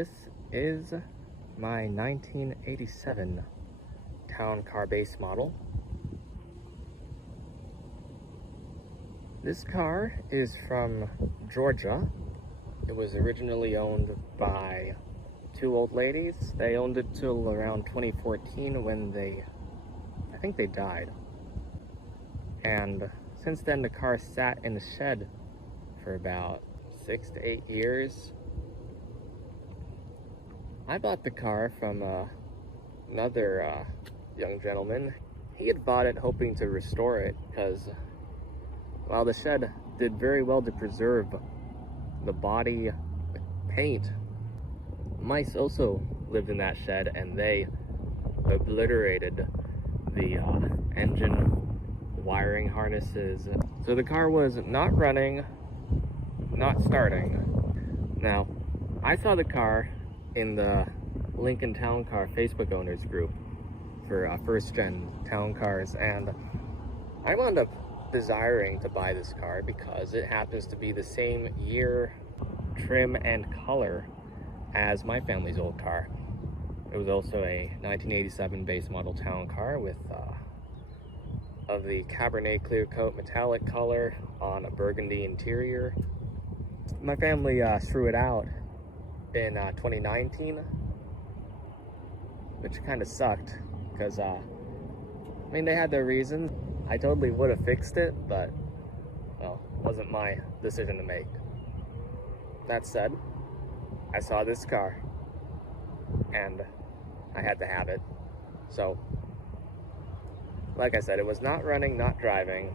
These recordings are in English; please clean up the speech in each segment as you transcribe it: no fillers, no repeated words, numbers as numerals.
This is my 1987 Town Car base model. This car is from Georgia. It was originally owned by two old ladies. They owned it till around 2014 when I think they died. And since then the car sat in the shed for about 6 to 8 years. I bought the car from another young gentleman. He had bought it hoping to restore it because while the shed did very well to preserve the body paint, mice also lived in that shed and they obliterated the engine wiring harnesses. So the car was not running, not starting. Now, I saw the car in the Lincoln Town Car Facebook owners group for first gen town cars, and I wound up desiring to buy this car because it happens to be the same year, trim, and color as my family's old car. It was also a 1987 base model town car with of the Cabernet Clear Coat metallic color on a burgundy interior. My family threw it out in 2019, which kind of sucked because I mean, they had their reasons. I totally would have fixed it, but well, it wasn't my decision to make. That said, I saw this car and I had to have it. So like I said, it was not running, not driving.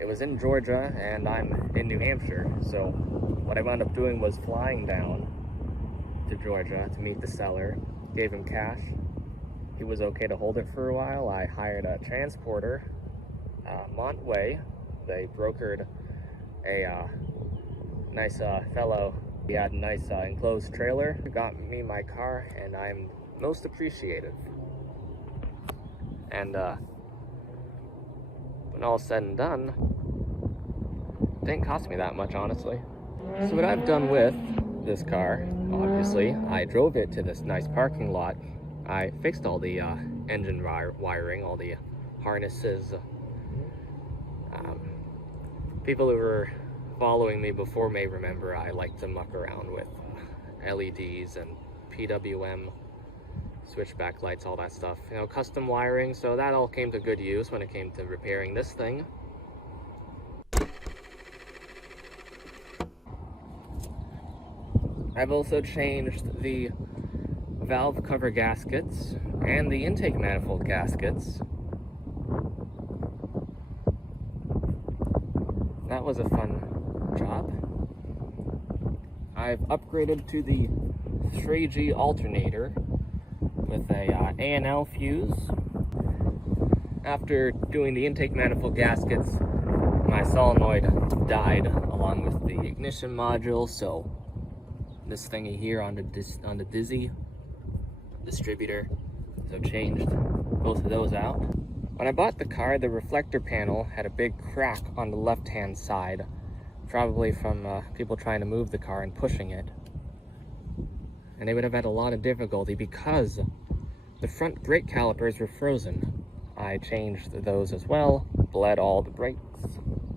It was in Georgia and I'm in New Hampshire, so what I wound up doing was flying down to Georgia to meet the seller, gave him cash. He was okay to hold it for a while. I hired a transporter, Montway. They brokered a nice fellow. He had a nice enclosed trailer, got me my car, and I'm most appreciative. And when all's said and done, it didn't cost me that much, honestly. So what I've done with this car, obviously, I drove it to this nice parking lot. I fixed all the engine wiring, all the harnesses. People who were following me before may remember I like to muck around with LEDs and PWM, switchback lights, all that stuff. You know, custom wiring, so that all came to good use when it came to repairing this thing. I've also changed the valve cover gaskets and the intake manifold gaskets. That was a fun job. I've upgraded to the 3G alternator with a A&L fuse. After doing the intake manifold gaskets, my solenoid died along with the ignition module, so this thingy here on the Dizzy distributor, so changed both of those out. When I bought the car, the reflector panel had a big crack on the left-hand side, probably from people trying to move the car and pushing it. And they would have had a lot of difficulty because the front brake calipers were frozen. I changed those as well, bled all the brakes,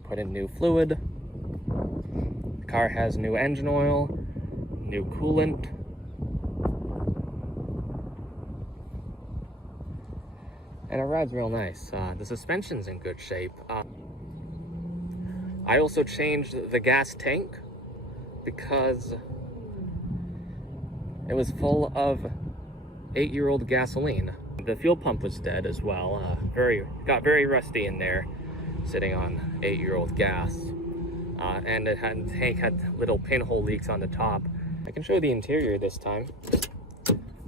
put in new fluid. The car has new engine oil, new coolant. And it rides real nice. The suspension's in good shape. I also changed the gas tank because it was full of 8-year-old gasoline. The fuel pump was dead as well. Got very rusty in there, sitting on 8-year-old gas. And the tank had little pinhole leaks on the top. I can show the interior this time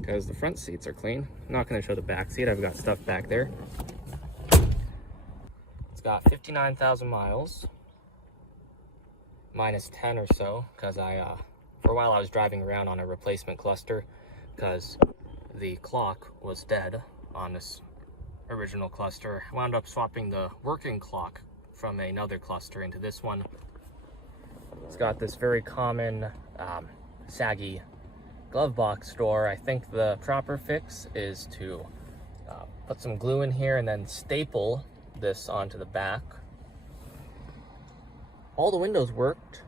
because the front seats are clean. I'm not going to show the back seat. I've got stuff back there. It's got 59,000 miles, minus 10 or so, because for a while I was driving around on a replacement cluster because the clock was dead on this original cluster. I wound up swapping the working clock from another cluster into this one. It's got this very common saggy glove box door, I think the proper fix is to put some glue in here and then staple this onto the back. All the windows worked,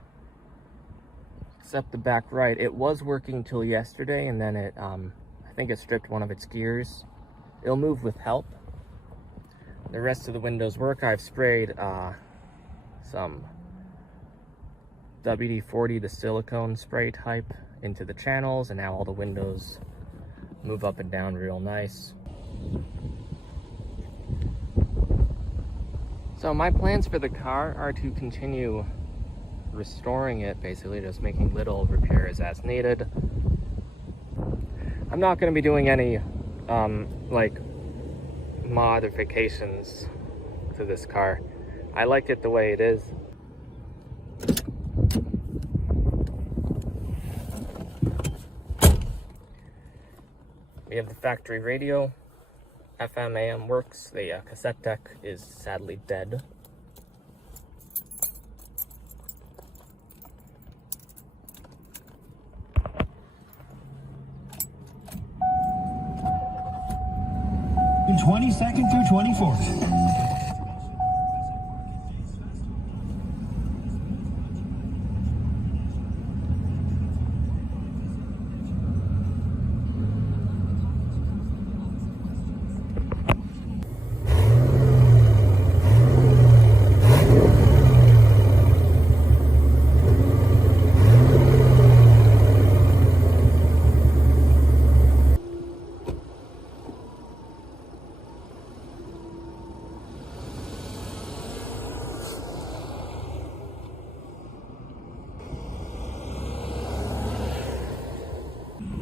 except the back right. It was working till yesterday, and then it, I think it stripped one of its gears. It'll move with help. The rest of the windows work. I've sprayed some WD-40, the silicone spray type, into the channels, and now all the windows move up and down real nice. So my plans for the car are to continue restoring it, basically just making little repairs as needed. I'm not going to be doing any like modifications to this car. I like it the way it is. We have the factory radio. FM AM works. The cassette deck is sadly dead. In 22nd through 24th.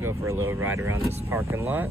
Go for a little ride around this parking lot.